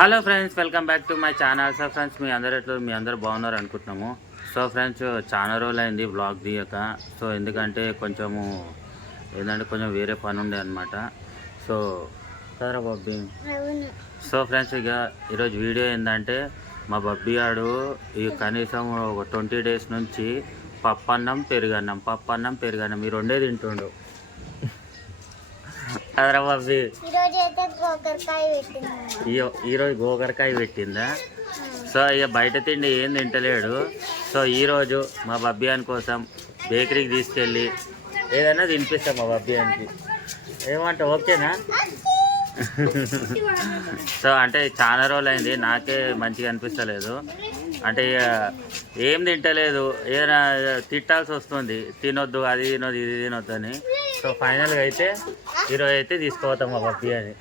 Hello friends, welcome back to my channel. So friends, మీ అందరూ బాగున్నారు అనుకుంటున్నాము. సో ఫ్రెండ్స్, చాలా రోజులు అయింది బ్లాగ్ తీయక. సో ఎందుకంటే కొంచెం వేరే పని ఉండే అనమాట. సో సరే బబ్బీ. సో ఫ్రెండ్స్, ఇక ఈరోజు వీడియో ఏంటంటే మా బబ్బీ ఆడు ఈ కనీసం ఒక 20 days నుంచి పప్పన్నం పెరుగన్నం ఈ రెండే తింటుండు. అదరా బబ్బీ, ఈరోజు గోకరకాయ పెట్టిందా? సో ఇక బయట తిండి ఏం తింటలేడు. సో ఈరోజు మా బబ్బియాన్ కోసం బేకరీకి తీసుకెళ్ళి ఏదైనా తినిపిస్తాం మా బబ్బియాన్కి. ఏమంట, ఓకేనా? సో అంటే చాలా రోజులు అయింది, నాకే మంచిగా అనిపిస్తలేదు. అంటే ఇక ఏం తింటలేదు, ఏదైనా తిట్టాల్సి వస్తుంది. తినొద్దు, అది తినొద్దు, ఇది తినొద్దు అని. సో ఫైనల్గా అయితే ఈరోజు అయితే తీసుకోవద్దాం మా బబ్బీ అని.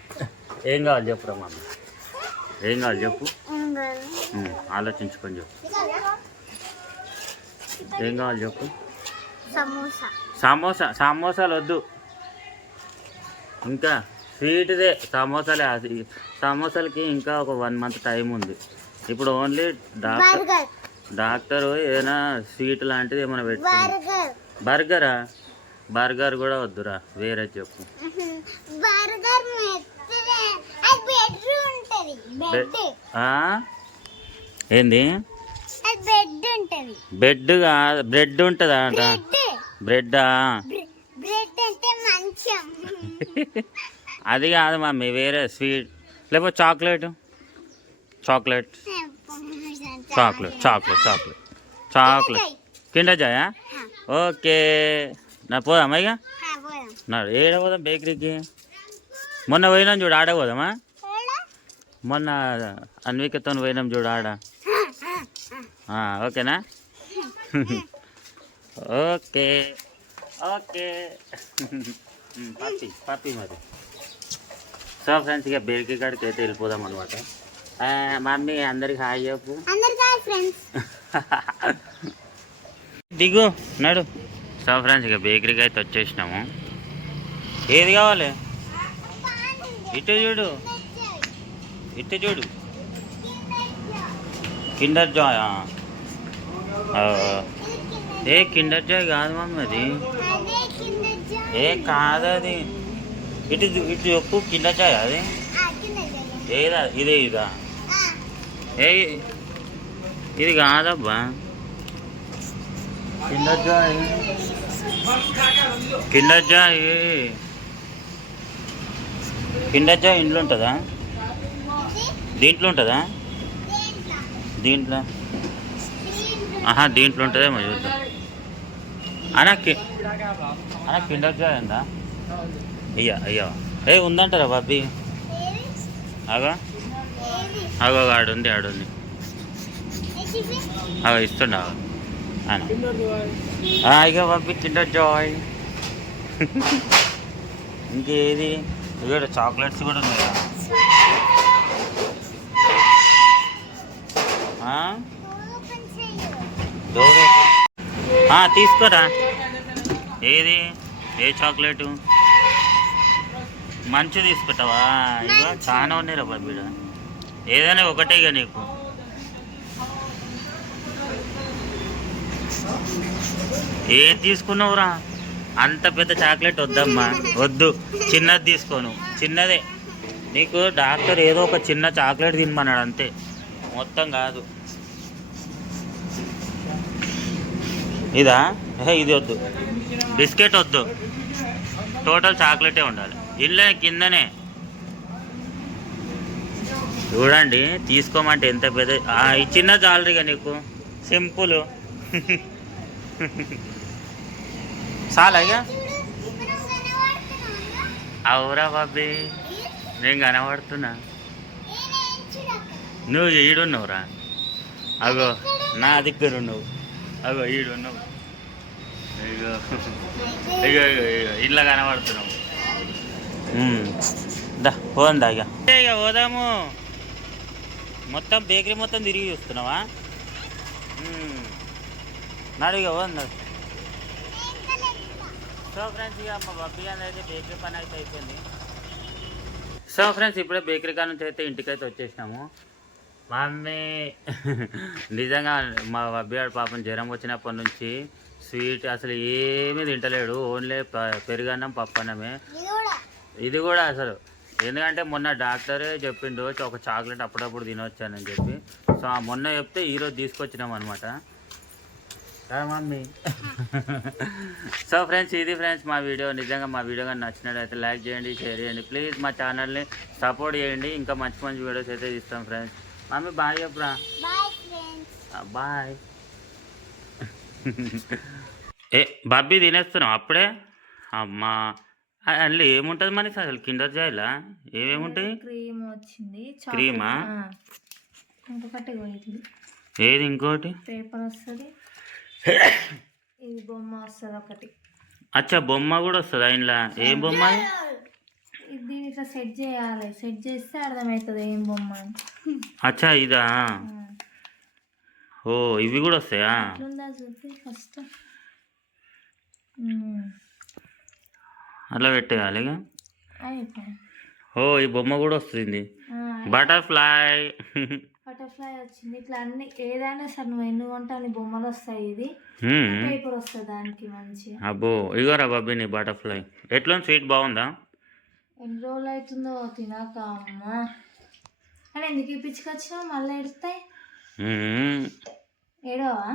ఏం కావాలి చెప్పురా మా, ఏం కావాలి చెప్పు, ఆలోచించుకొని చెప్పు. ఏం కావాలి చెప్పు. సమోసాలు వద్దు, ఇంకా స్వీట్దే సమోసాలకి ఇంకా ఒక 1 month టైం ఉంది. ఇప్పుడు ఓన్లీ డాక్టరు ఏదైనా స్వీట్ లాంటిది ఏమైనా పెట్టి. బర్గర్ కూడా వద్దురా, వేరే చెప్పు. ఏంది? బ్రెడ్ ఉంటుందా? బ్రెడ్డా? అది కాదు మమ్మీ, వేరే స్వీట్ లేకపోతే చాక్లెట్ కిండర్ జాయా? ఓకే, నా పోదామా ఇక? ఏడ పోదాం బేకరీకి? మొన్న పోయినాం చూడు, ఆడ పోదామా? మొన్న అన్వికతో పోయినాం చూడు, ఆడ. ఓకేనా? ఓకే పప్పి మరి. సో ఫ్రెండ్స్, ఇక బేకరీ కాడికి అయితే వెళ్ళిపోదాం అనమాట. మమ్మీ అందరికి హాయ్ చెప్పు. దిగు నడు. సో ఫ్రెండ్స్, ఇక బేకరీకి అయితే వచ్చేసినాము. ఏది కావాలి? ఇటు చూడు కిండర్ జాయ్. కిండర్ జాయ్ కాదు మమ్మీ, అది కాదు, అది ఇటు చెప్పు. కిండర్ జాయ్ అది ఏదా? ఇదా? ఇది కాదబ్బా, కిండర్ జాయ్ ఇంట్లో ఉంటుందా? దీంట్లో ఉంటుందా? దీంట్లో ఉంటుందేమో చూద్దాం. అన్నా కిండర్ జాయ్ ఉందా? అయ్యా ఉందంటారా బాబీ? అగో ఆడుంది ఇస్తుండా ఇక బాబీ కిండర్ జాయ్. ఇంకేది? ఇక్కడ చాక్లెట్స్ కూడా ఉన్నాయా? తీసుకోరా. ఏది? ఏ చాక్లెట్? మంచి తీసుకుంటావా? ఇక చాలా ఉన్నాయిరా బాబీ, ఏదైనా ఒకటేగా నీకు. ఏది తీసుకున్నావురా? అంత పెద్ద చాక్లెట్ వద్దమ్మా, వద్దు. చిన్నది తీసుకోను, చిన్నదే. నీకు డాక్టర్ ఏదో ఒక చిన్న చాక్లెట్ తినమన్నాడు అంతే, మొత్తం కాదు. ఇదా? ఇది వద్దు, బిస్కెట్ వద్దు, టోటల్ చాక్లెటే ఉండాలి. ఇల్లే కిందనే చూడండి, తీసుకోమంటే ఎంత పెద్ద. ఈ చిన్న జాలరీగా నీకు సింపుల్. చాలా ఇక. అవురా బాబీ, నేను కనబడుతున్నా. నువ్వు ఈడున్నావురా, అగో నా దగ్గర ఉన్నావు. అగో ఈడున్నావు, ఇగో ఇగో ఇట్లా కనబడుతున్నావు. పోందా ఇక పోదాము. మొత్తం బేకరీ మొత్తం తిరిగి చూస్తున్నావా? నాడు ఇక పోందా. సో ఫ్రెండ్స్, ఇక మా బబ్బీ అయితే బేకరీ పని అయితే అయిపోయింది. సో సో ఫ్రెండ్స్ ఇప్పుడే బేకరీ కాడ నుంచి అయితే ఇంటికైతే వచ్చేసినాము. మా మమ్మీ నిజంగా మా అబ్బాయి పాపం జ్వరం వచ్చినప్పటి నుంచి స్వీట్ అసలు ఏమీ తింటలేడు. ఓన్లీ పెరుగన్నం పప్పన్నమే. ఇది కూడా అసలు ఎందుకంటే మొన్న డాక్టరే చెప్పిండు ఒక చాక్లెట్ అప్పుడప్పుడు తినొచ్చానని చెప్పి. సో ఆ మొన్న చెప్తే ఈరోజు తీసుకొచ్చినాం అనమాట మమ్మీ. సో ఫ్రెండ్స్ ఇది ఫ్రెండ్స్ మా వీడియో. నిజంగా మా వీడియో కానీ నచ్చినట్లయితే లైక్ చేయండి, షేర్ చేయండి. ప్లీజ్ మా ఛానల్ని సపోర్ట్ చేయండి. ఇంకా మంచి మంచి వీడియోస్ అయితే ఇస్తాం ఫ్రెండ్స్. మమ్మీ బాయ్ చెప్పురా. బాయ్. ఏ బాబీ తినేస్తున్నావు అప్పుడే? అమ్మా అందులో ఏముంటుంది మనకి అసలు కిండర్ జాయ్లా ఏమేముంటాయి? క్రీమ్ వచ్చింది. క్రీమా? ఇంకొకటి ఏది? ఇంకోటి పేపర్ వస్తుంది. ఇది బొమ్మ వస్తుంది ఒకటి. అచ్చా బొమ్మ కూడా వస్తుంది ఇంట్లో. ఏం బొమ్మ? దీన్ని ఇట్లా సెట్ చేయాలి. సెట్ చేస్తే అర్థమవుతుంది ఏం బొమ్మ అని. అచ్చా ఇదా? ఓ ఇవి కూడా వస్తాయా? చూపి ఫస్ట్. అట్లా పెట్టేయాలి ఇక. అయిపోయి. ఓ ఈ బొమ్మ కూడా వస్తుంది. బటర్ఫ్లై. బటర్ఫ్లై వచ్చింది. ఇట్లా అన్ని ఏదైనా సరే నువ్వు ఎన్ని కొంటే అన్ని బొమ్మలు వస్తాయి. ఇది పేపర్ వస్తుంది దానికి మంచి. అబ్బో ఇగోరా బాబీ నీ బటర్ఫ్లై. ఎట్లా స్వీట్ బాగుందా? ఎన్ని రోజులు అవుతుందో తినాక. అమ్మ అని ఎందుకు ఇప్పించుకొచ్చినావు? మళ్ళీ ఎడుస్తాయి. ఏడవా?